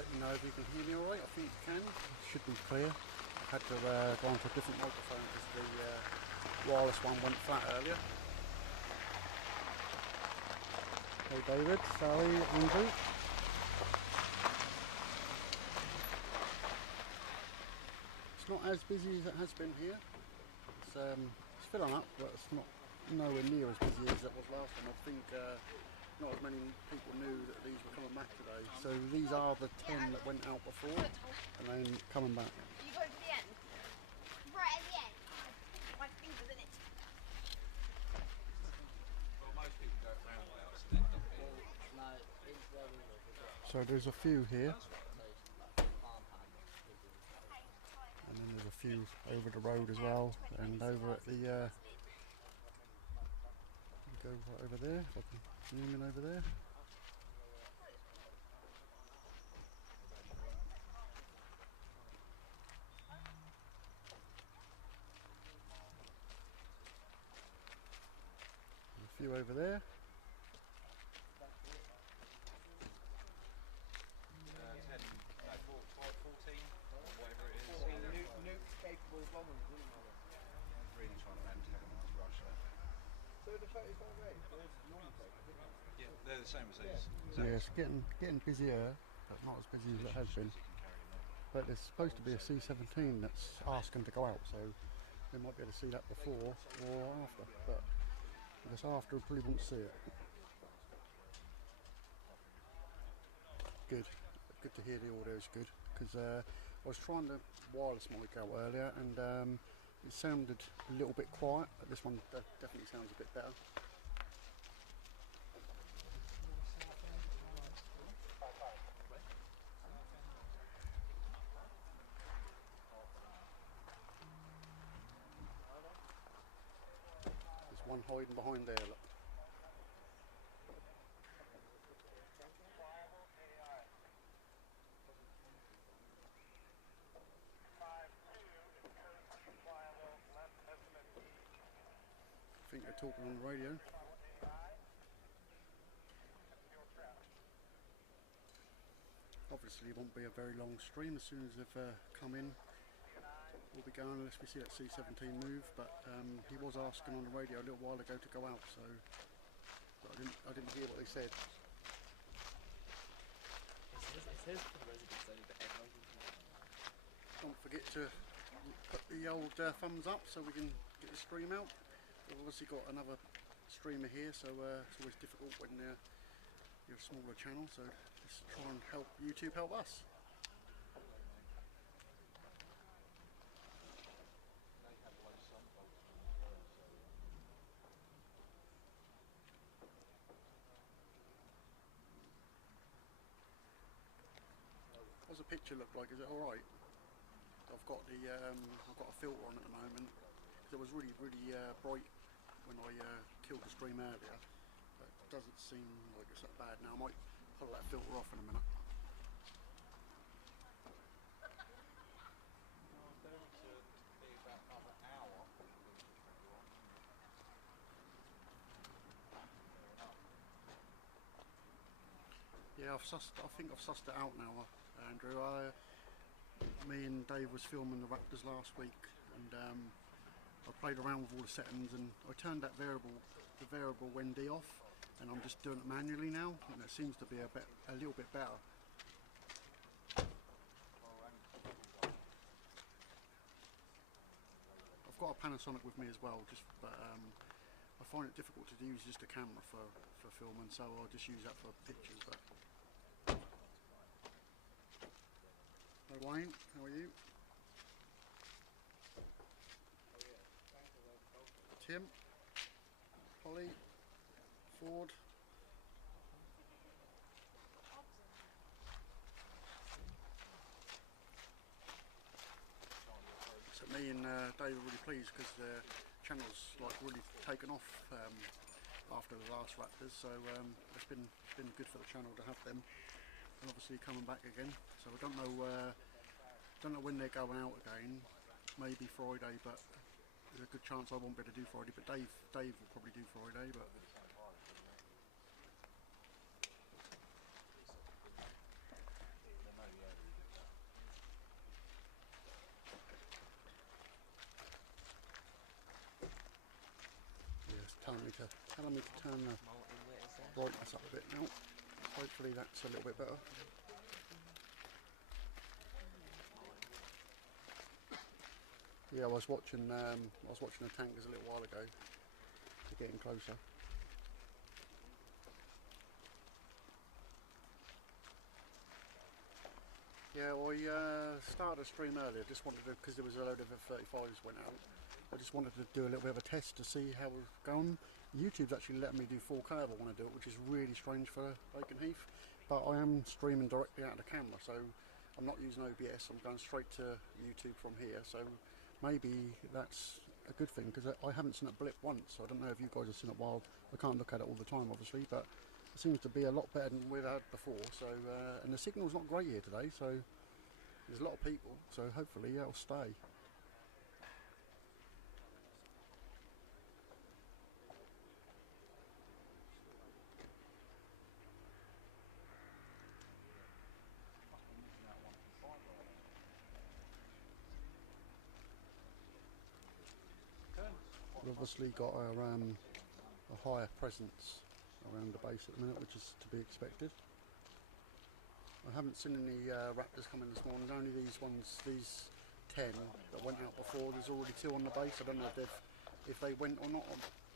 let me know if you can hear me alright. I think you can. It should be clear. I had to go onto a different microphone because the wireless one went flat earlier. Hey David, Sally, Andrew. It's not as busy as it has been here. It's filling up, but it's not nowhere near as busy as it was last time. I think not as many people knew that these were coming back today. So these are the 10 that went out before and then coming back. Are you going to the end? Right at the end. My fingers in it. Well, most people go roundabouts and end up here. So there's a few here. And then there's a few over the road as well, and over at the go right over there, if I can zoom in over there. And a few over there. 10, no, 14, or whatever it is. Nukes capable bombers, wouldn't they? Really trying to antagonise Russia. So the 35 rate, they're normal take, Yeah, they're the same as these. Yeah, it's getting busier, but not as busy as it has been. But there's supposed to be a C-17 that's asking to go out, so they might be able to see that before or after. But I guess after we probably won't see it. Good. Good to hear the audio is good, because I was trying the wireless mic out earlier and it sounded a little bit quiet, but this one definitely sounds a bit better. There's one hiding behind there, look. I think they're talking on the radio. Obviously it won't be a very long stream. As soon as they've come in, we'll be going unless we see that C-17 move, but he was asking on the radio a little while ago to go out, so but I didn't hear what they said. It says for the residents only, but everyone can. Don't forget to put the old thumbs up so we can get the stream out. We've obviously got another streamer here, so it's always difficult when you're a smaller channel, so let's try and help YouTube help us. What's the picture look like? Is it alright? I've got a filter on at the moment because it was really bright when I killed the stream earlier, but it doesn't seem like it's that bad now. I might pull that filter off in a minute. Yeah, I think I've sussed it out now, Andrew. Me and Dave was filming the Raptors last week, and I played around with all the settings, and I turned that variable WND off, and I'm just doing it manually now, and it seems to be a little bit better. I've got a Panasonic with me as well, but I find it difficult to use just a camera for filming, so I'll just use that for pictures. But hi Wayne, how are you? Tim, Holly, Ford. So me and Dave are really pleased because the channel's like really taken off after the last Raptors, so it's been good for the channel to have them, and obviously coming back again. So I don't know when they're going out again. Maybe Friday, but there's a good chance I won't be able to do Friday. But Dave will probably do Friday. But telling me to turn the brightness up a bit now. Hopefully that's a little bit better. Yeah, I was watching the tankers a little while ago. They're getting closer. Yeah, well, I started a stream earlier. Just wanted to, because there was a load of F-35s went out. I just wanted to do a little bit of a test to see how it was going. YouTube's actually letting me do 4K if I want to do it, which is really strange for Lakenheath. But I am streaming directly out of the camera, so I'm not using OBS. I'm going straight to YouTube from here. So maybe that's a good thing, because I haven't seen a blip once. So I don't know if you guys have seen it while. I can't look at it all the time, obviously, but it seems to be a lot better than we've had before. So and the signal's not great here today, so there's a lot of people. So hopefully it'll stay. We've obviously got our a higher presence around the base at the minute, which is to be expected. I haven't seen any Raptors coming this morning. Only these ones, these 10 that went out before. There's already 2 on the base. I don't know if they went or not.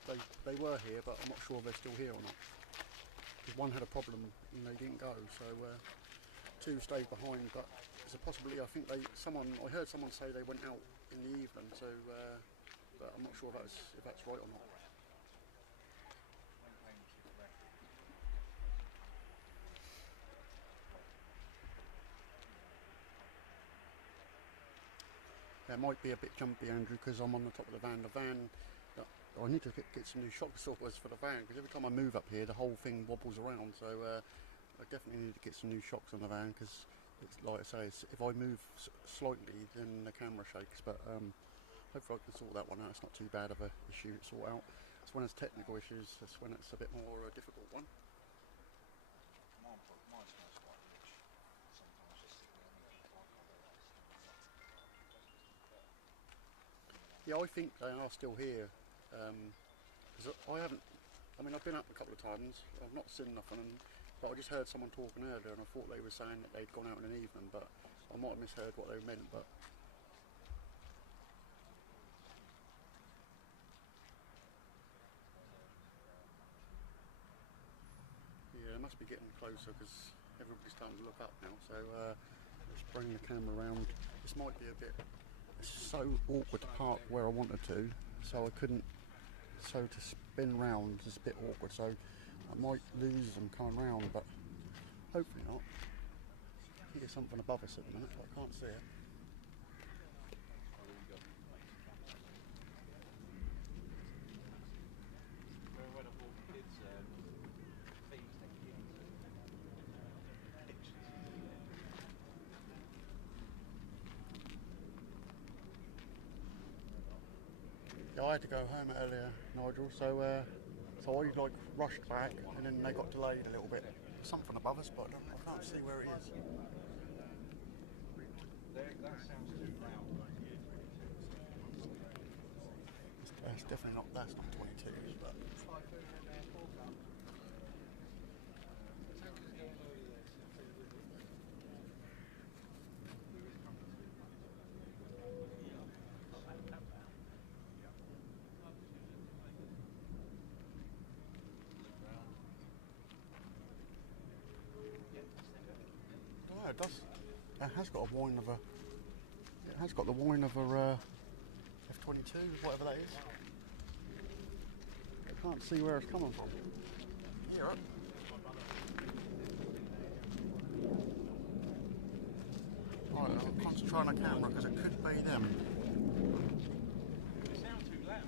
They were here, but I'm not sure if they're still here or not. Because one had a problem and they didn't go, so 2 stayed behind. But there's a possibility. I think I heard someone say they went out in the evening. So. But I'm not sure if that's right or not. It might be a bit jumpy, Andrew, because I'm on the top of the van. I need to get some new shock absorbers for the van, because every time I move up here the whole thing wobbles around, so I definitely need to get some new shocks on the van, because it's like I say, if I move slightly then the camera shakes, but hopefully I can sort that one out. It's not too bad of an issue to sort out. It's when it's technical issues, that's when it's a bit more a difficult one. Yeah, I think they are still here. Because I've been up a couple of times. I've not seen nothing, but I just heard someone talking earlier and I thought they were saying that they'd gone out in an evening, but I might have misheard what they meant. But yeah, they must be getting closer because everybody's starting to look up now. So let's bring the camera around. This might be a bit. It's so awkward to park where I wanted to, so I couldn't. So to spin round is a bit awkward. So I might lose them coming round, but hopefully not. I think there's something above us at the minute, but I can't see it. Yeah, I had to go home earlier, Nigel, so I like rushed back and then they got delayed a little bit. There's something above us, but I can't see where it is. That sounds too loud. That's definitely not, that's not 22s, but... Oh, it does. It has got a whine of a... It has got the whine of a F22, whatever that is. I can't see where it's coming from. Hear it. Right, I'm concentrating on the camera because it could be them. It sounds too loud.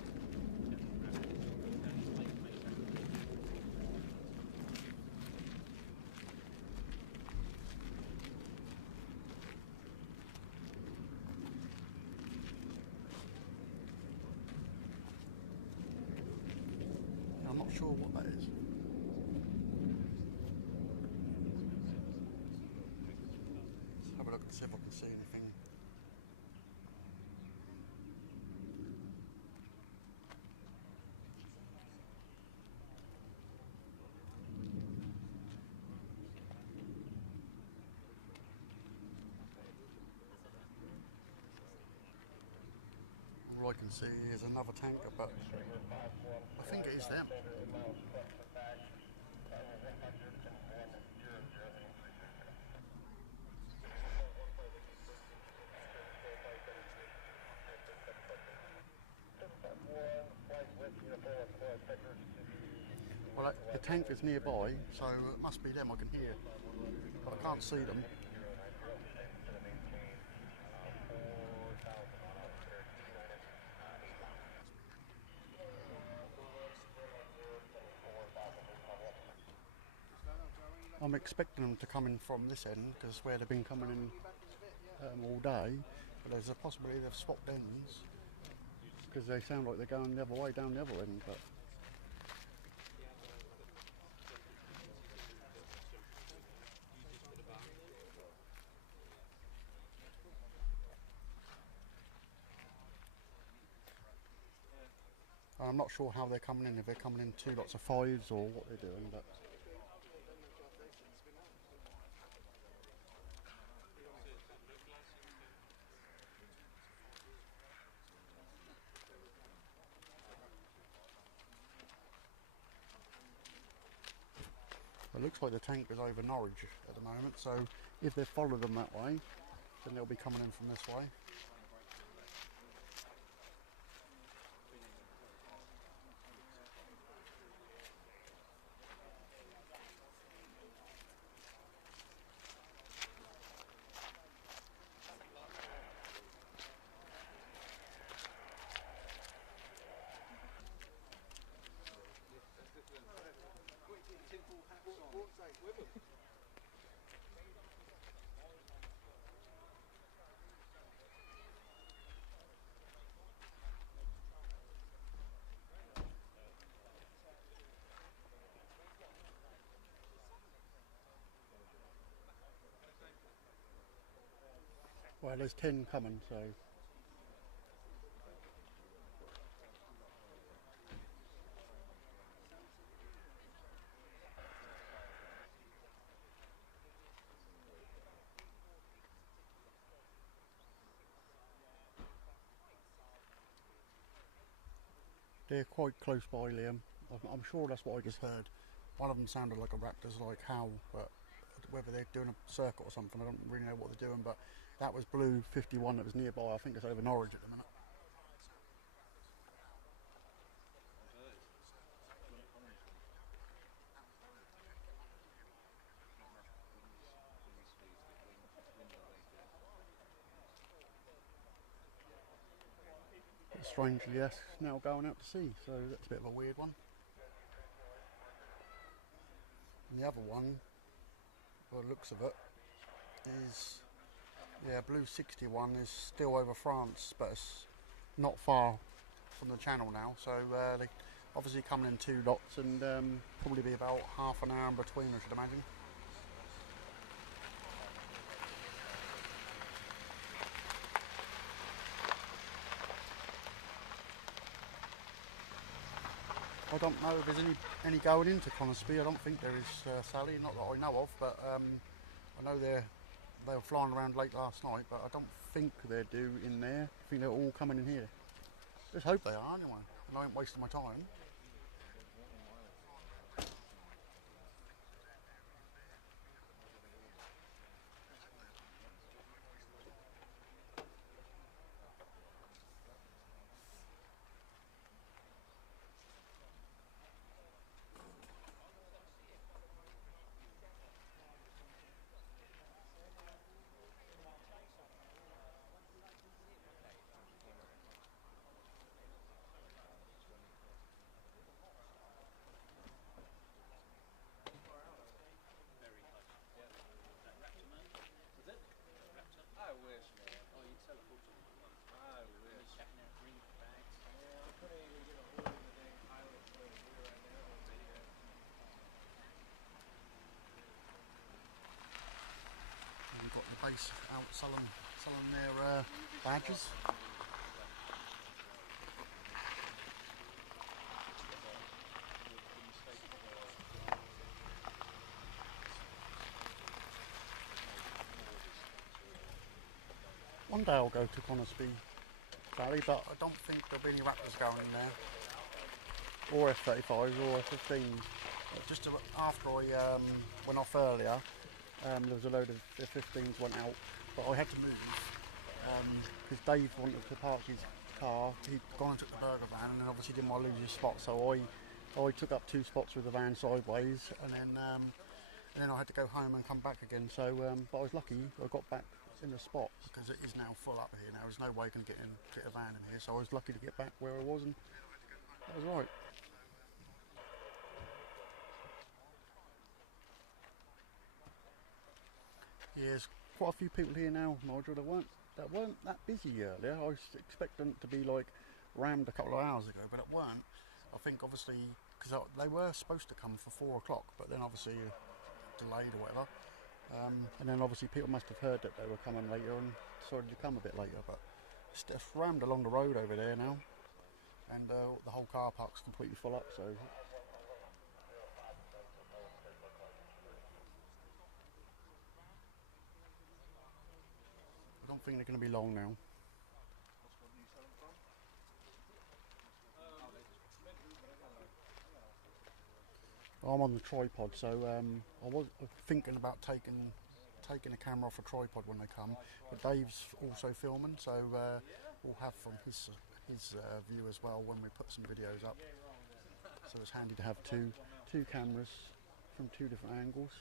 I'm not sure what that is. Let's have a look and see if I can see anything. I can see is another tanker, but I think it is them. Well, the tank is nearby, so it must be them I can hear, but I can't see them. I'm expecting them to come in from this end, because where they've been coming in all day, but there's a possibility they've swapped ends, because they sound like they're going the other way down the other end. But I'm not sure how they're coming in, if they're coming in 2 lots of 5s or what they're doing, but it looks like the tank is over Norwich at the moment, so if they follow them that way, then they'll be coming in from this way. Well, there's 10 coming, so they're quite close by, Liam. I'm sure that's what I just heard. One of them sounded like a Raptor's like howl, but whether they're doing a circuit or something, I don't really know what they're doing, but that was Blue 51 that was nearby. I think it's over Norwich at the minute. But strangely, yes, now going out to sea, so that's a bit of a weird one. And the other one, by the looks of it, is, yeah, Blue 61 is still over France, but it's not far from the channel now, so they obviously coming in 2 lots, and probably be about half an hour in between, I should imagine. I don't know if there's any going into Coningsby. I don't think there is, Sally, not that I know of, but I know they were flying around late last night, but I don't think they're due in there. I think they're all coming in here. Just hope they are anyway, and I ain't wasting my time. We've got the base out selling their badges. One day I'll go to Coningsby valley, but I don't think there'll be any Raptors going in there, or F-35s or F-15s. Just after I went off earlier, there was a load of F-15s went out, but I had to move because Dave wanted to park his car. He'd gone and took the burger van, and then obviously didn't want to lose his spot, so I took up 2 spots with the van sideways, and then I had to go home and come back again. So, but I was lucky. I got back in the spot because it is now full up here now. There's no way I can get a van in here, so I was lucky to get back where I was, and that was right. Yeah, there's quite a few people here now, Nigel, that weren't that busy earlier. I was expecting it to be like rammed a couple of hours ago, but it weren't. I think obviously because they were supposed to come for 4 o'clock, but then obviously delayed or whatever. And then obviously people must have heard that they were coming later and decided to come a bit later. But it's just rammed along the road over there now, and the whole car park's completely full up. So. I don't think they're going to be long now. I'm on the tripod, so I was thinking about taking a camera off a tripod when they come, but Dave's also filming, so we'll have from his view as well when we put some videos up. So it's handy to have two cameras from 2 different angles.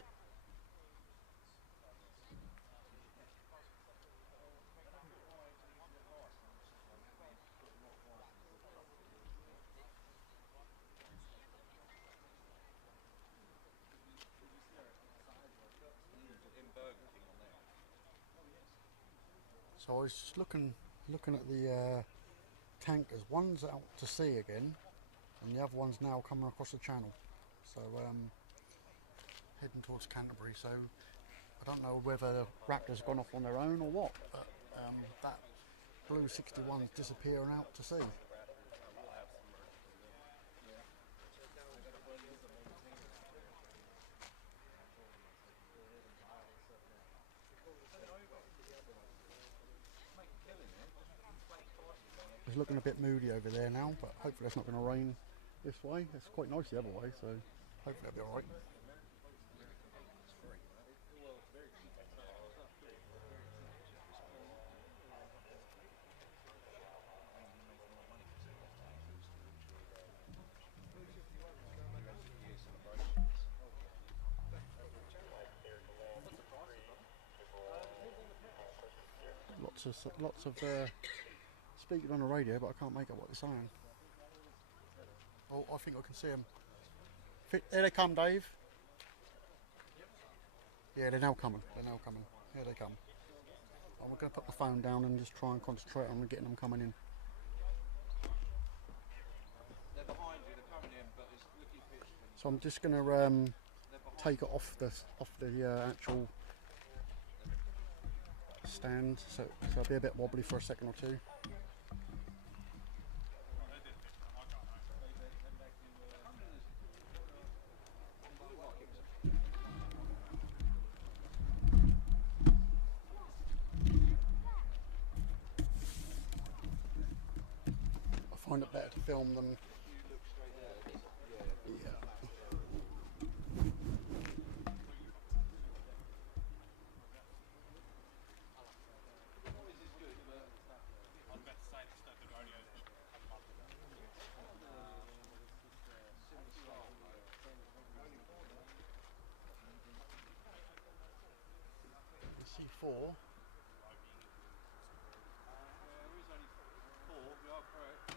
So I was just looking at the tankers. One's out to sea again, and the other one's now coming across the channel. So heading towards Canterbury. So I don't know whether the Raptors have gone off on their own or what, but that blue 61's disappearing out to sea. It's looking a bit moody over there now, but hopefully it's not going to rain this way. It's quite nice the other way, so hopefully it'll be alright. Lots of speaking on the radio, but I can't make out what they're saying. Oh, I think I can see them. Here they come, Dave. Yeah, they're now coming. Here they come. I'm going to put my phone down and just try and concentrate on getting them coming in. They're behind you, they're coming in, but it's looking pitched. So I'm just going to take it off the actual stand, so I'll be a bit wobbly for a second or two. I find it better to film them. Yeah. C4. There is only 4, we are correct.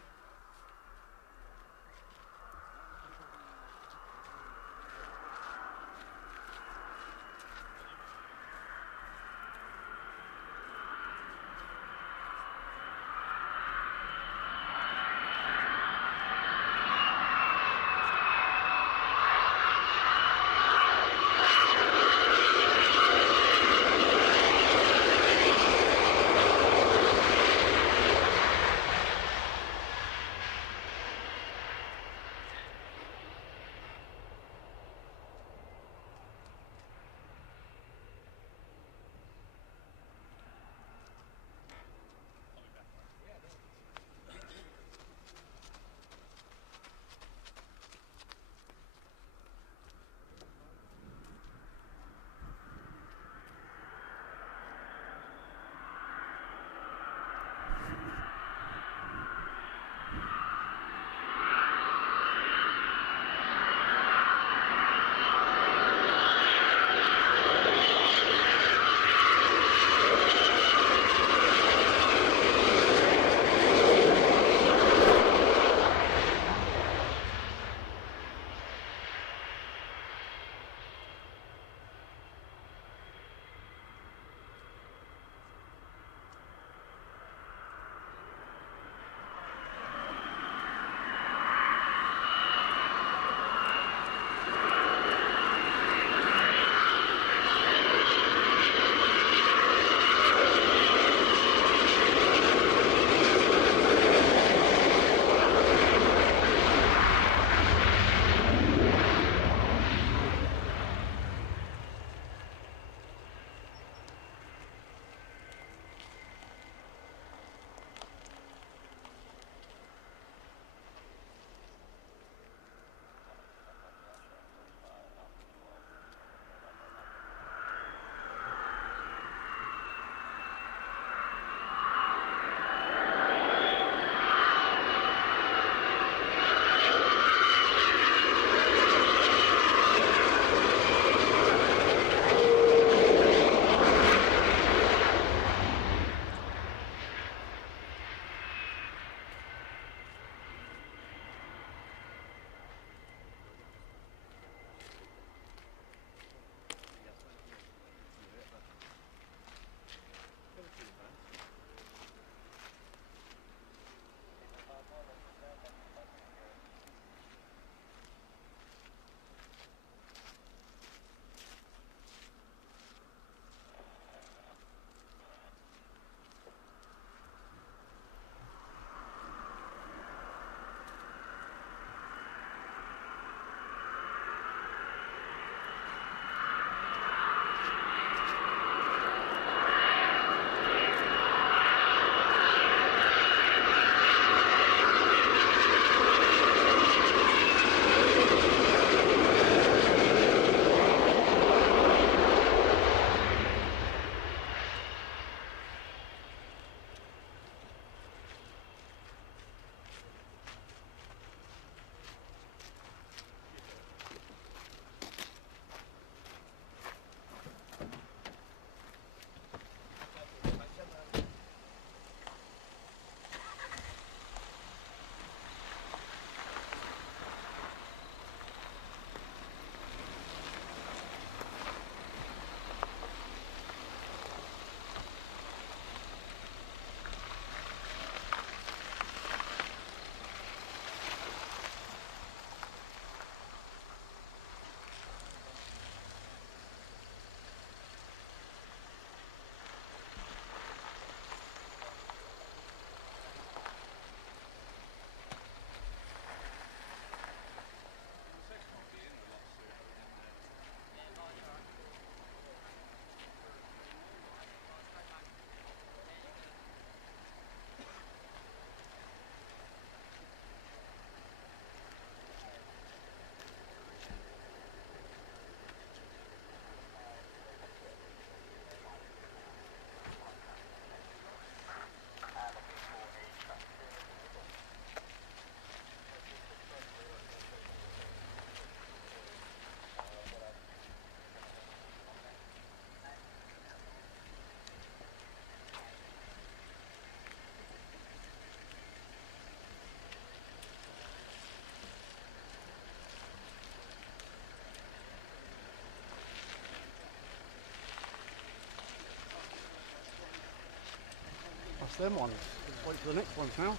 That's them ones. Let's wait for the next ones now.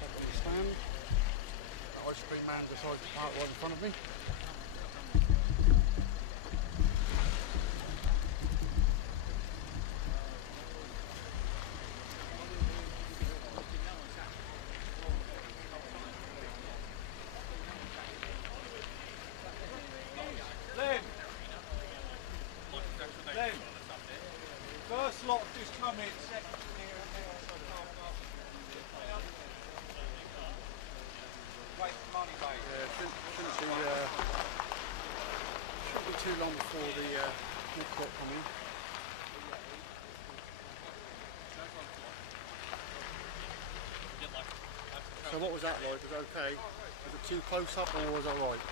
Back on the stand. The ice cream man decides to park right in front of me. First lot just come in, second here and there. Wait for money, mate. Yeah, shouldn't be too long before the next lot come in. So what was that like? Was it okay? Was it too close up or was it alright?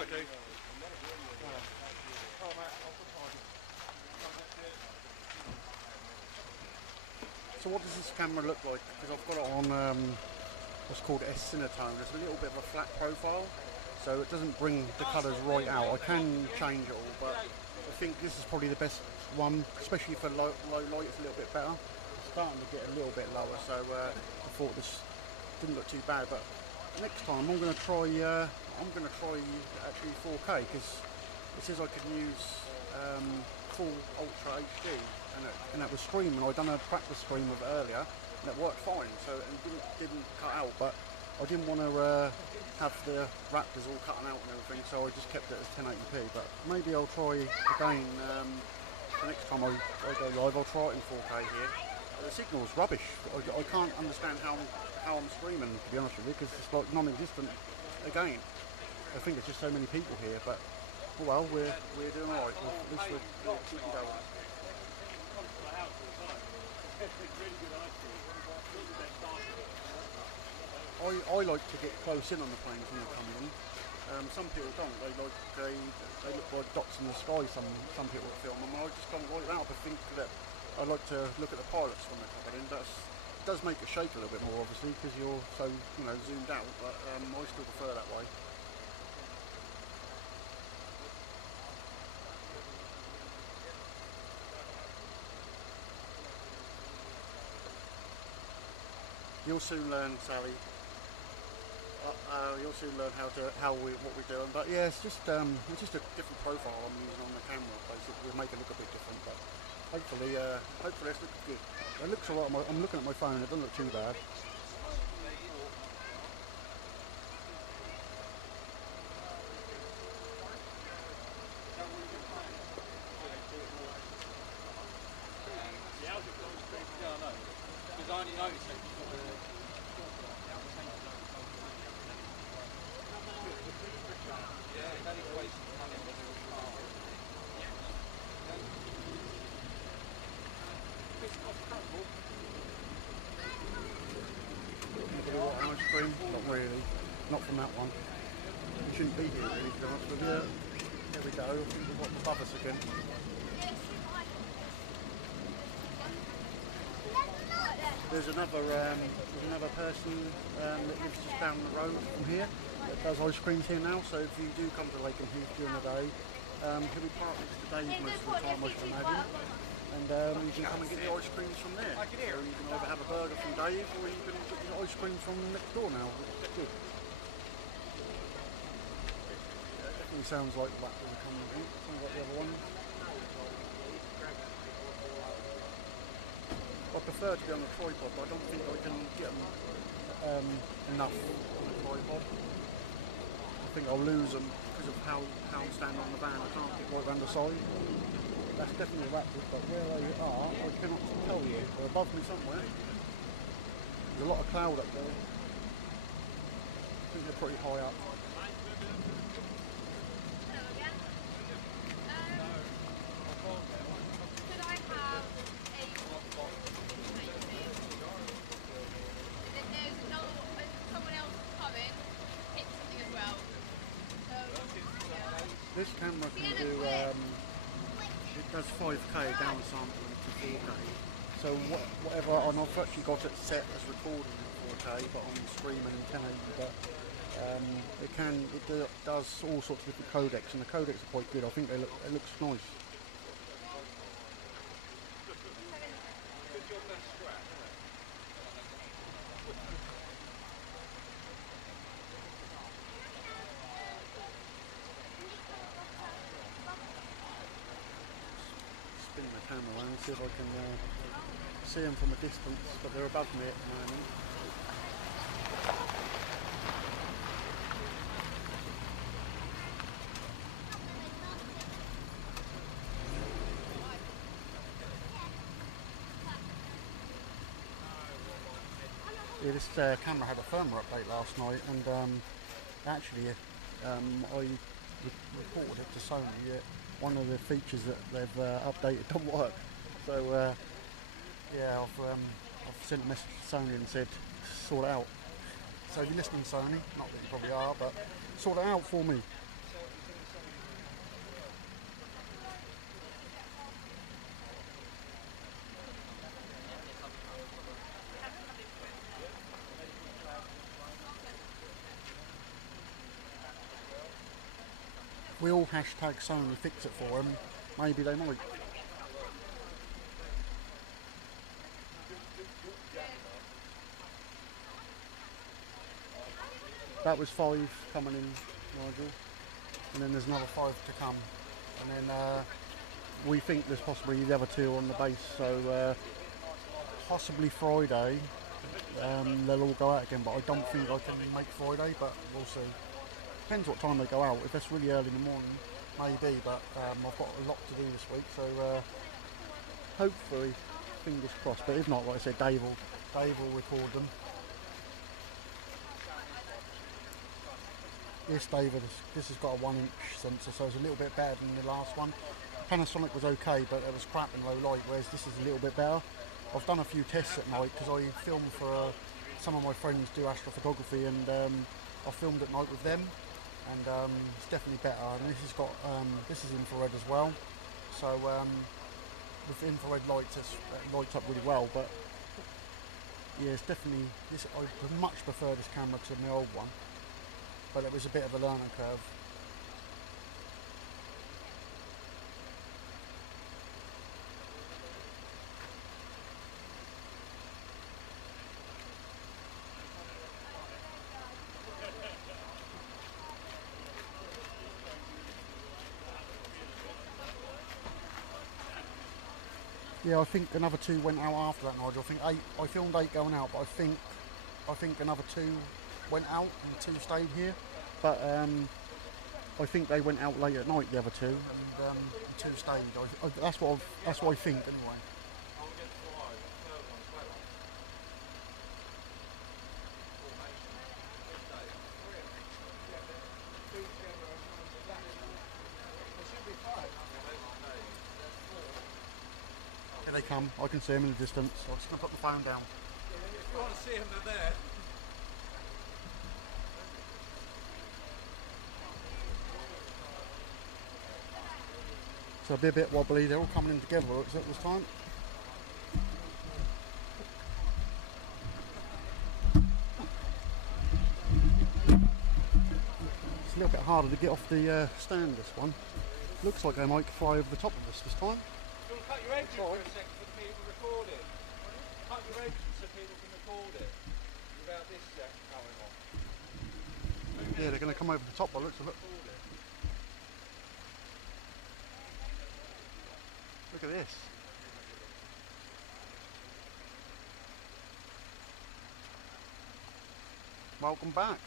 Okay. So what does this camera look like? Because I've got it on what's called S-Cinetone. It's a little bit of a flat profile, so it doesn't bring the colours right out. I can change it all, but I think this is probably the best one, especially for low light. It's a little bit better. It's starting to get a little bit lower, so I thought this didn't look too bad. But next time I'm going to try. Actually 4K, because it says I can use full Ultra HD, and that was streaming. I'd done a practice stream of it earlier, and it worked fine. So it didn't cut out, but I didn't want to have the Raptors all cutting out and everything, so I just kept it as 1080p. But maybe I'll try again the next time I go live. I'll try it in 4K here. The signal's rubbish. I can't understand how I'm streaming, to be honest with you, because it's like non-existent again. I think there's just so many people here, but oh well, we're doing alright. At least we're keeping going. I like to get close in on the planes when they're coming in. Some people don't. They look like dots in the sky. Some people film them. I just don't like that. I think that I like to look at the pilots when they're coming in. It does make it shake a little bit more, obviously, because you're so zoomed out. But I still prefer that way. You'll soon learn, Sally. You'll soon learn what we're doing. But yeah, it's just a different profile I'm using on the camera. Basically, we make it look a bit different. But hopefully this looks good. It looks alright. I'm looking at my phone. It doesn't look too bad. Ice cream? Not really. Not from that one. We shouldn't be here really, to be honest with you. There we go. I think we've got above us again. There's another person that lives just down the road from here that does ice creams here now. So if you do come to Lakenheath during the day, he'll be parked next to Dave most of the time, I should imagine. And you can come and get your ice creams from there. So you can either have a burger from Dave or you can get your ice cream from next door now. It's good. Yeah, it definitely sounds like Raptors are coming in. Sounds like the other one. I prefer to be on a tripod, but I don't think I can get them enough on a tripod. I think I'll lose them because of how I'm standing on the van. I can't get right around the side. That's definitely Raptors, but where they are, I cannot tell you. They're above me somewhere. There's a lot of cloud up there. I think they're pretty high up. Hello again. Could I have a... And then there's someone else coming, hit something as well. So, yeah. This camera can do, it does 5K downsampling to 4K. So whatever, and I've actually got it set as recording in 4K, but on streaming in 1080. But it does all sorts of different codecs, and the codecs are quite good. I think it looks nice. Spin the camera around, see if I can see them from a distance, but they're above me at the moment. Yeah, this camera had a firmware update last night, and actually I reported it to Sony. One of the features that they've updated don't work. So yeah, I've sent a message to Sony and said sort it out. So if you're listening, Sony, not that you probably are, but sort it out for me. We all hashtag Sony fix it for them. Maybe they might. That was 5 coming in, Nigel, and then there's another 5 to come, and then we think there's possibly the other 2 on the base. So possibly Friday they'll all go out again, but I don't think I can make Friday, but we'll see. Depends what time they go out. If it's really early in the morning, maybe, but I've got a lot to do this week, so hopefully, fingers crossed. But if not, like I said, Dave will record them. This David, this has got a 1-inch sensor, so it's a little bit better than the last one. Panasonic was okay, but it was crap in low light, whereas this is a little bit better. I've done a few tests at night because I film for some of my friends do astrophotography, and I filmed at night with them. And it's definitely better, and this has got this is infrared as well, so with infrared lights it lights up really well. But yeah, it's definitely this. I much prefer this camera to my old one, but it was a bit of a learning curve. Yeah, I think another 2 went out after that, Nigel. I think 8. I filmed 8 going out, but I think another 2 went out and 2 stayed here. But I think they went out late at night, the other 2, and 2 stayed. That's what I think anyway. Here they come. I can see them in the distance. I'm just going to put the phone down. If you want to see them, they're there. So it'll be a bit wobbly. They're all coming in together, looks like, this time. It's a little bit harder to get off the stand, this one. Looks like they might fly over the top of us this time. Do you want to cut your edges for a second for the people recording? Cut your edges so people can record it without this going on. Yeah, they're going to come over the top by the looks of it. Look at this. Welcome back.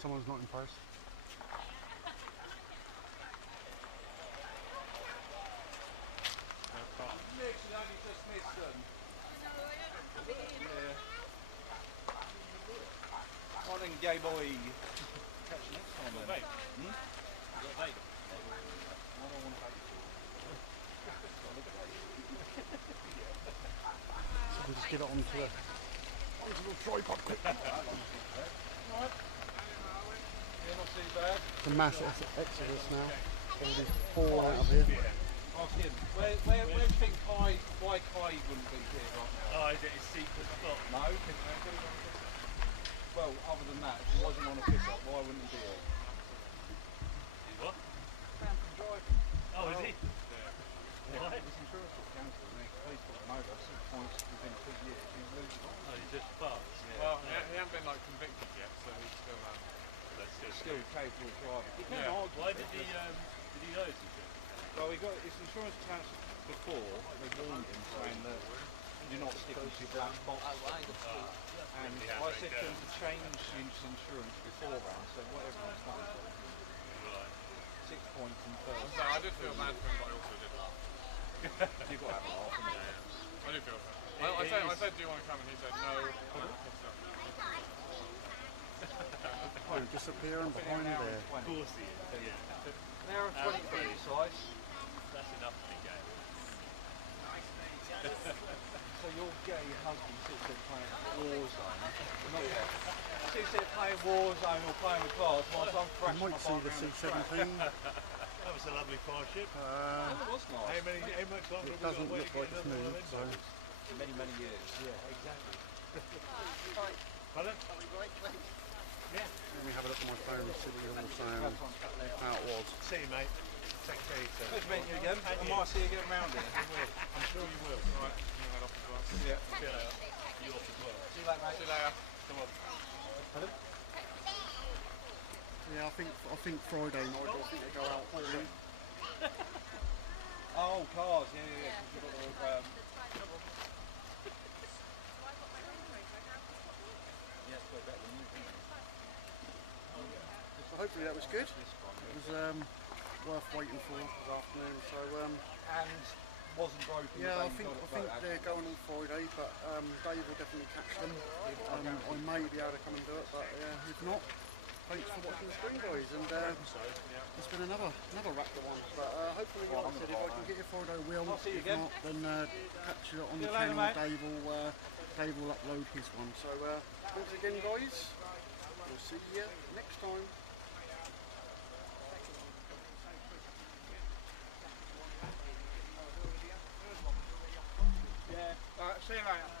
Someone's not impressed. Literally only just missed them. Yeah. One and gay boy. Catch you next time then. Bait. Hmm? You got bait? What do I want to bait for? So we'll just get it onto the little tripod quick. Alright. Yeah, not too bad. The mass exodus now. There's 4 out of here. Ask him. Where do you think why Kai wouldn't be here right now? Oh, is it his secret spot? No. Well, other than that, if he wasn't on a piss-up, why wouldn't he be here? He's what? Banned from driving. Oh, is he? Why? His insurance got cancelled and the police put him over 6 points within 2 years. He's losing on. Oh, he's just passed. Yeah. Well, he hasn't been like convicted yet, so he's still That's good. Still capable of driving. He Yeah. can't argue. Why did he lose his insurance? Well, he got his insurance cancelled before. They warned him saying that you're not sticking to your black box. And I said to him to change his insurance beforehand, so whatever he's done. Right. 6 points in first. So I did feel bad for him, but I also did laugh. You've got to have a laugh, haven't you? I did feel bad. I said, do you want to come? And he said, no. Oh, disappearing behind there. Of course he is. Yeah. An hour and 20 size. That's enough for me, game. So your gay husband sits there playing Warzone. Not yet. Sits there playing Warzone or playing with class whilst I'm You thrashing might my see bike the around the track. C-17. That was a lovely partnership. It was nice. How much longer It have we got doesn't to wait look to like get it's another one moved, of so... them? Many, many years. Yeah, exactly. Pardon? Yeah. Let me have a look at my phone and see how it was. See you, mate. Take care of yourself. Good to meet you again. I might see you again around here. I'm sure you will. Right, you head off as well. Yeah. See you later. You off as well. See you later, mate. See you later. Come on. Yeah, I think Friday night I think they go out hauling. Oh, cars. Yeah, yeah, yeah. 'Cause you've got the, yes, we're better than you, isn't So hopefully that was good. It was worth waiting for this afternoon. So and wasn't broken. yeah, I think they're going on Friday, but Dave will definitely catch them. I may be able to come and do it, but if not, thanks for watching the stream, guys. And there's been another Raptor one, but hopefully, like I said, if I can get your Friday, I will. I'll see you If again. not, then catch you on the you later, channel. mate. Dave will upload his one. So thanks again, guys. We'll see you next time. See you later.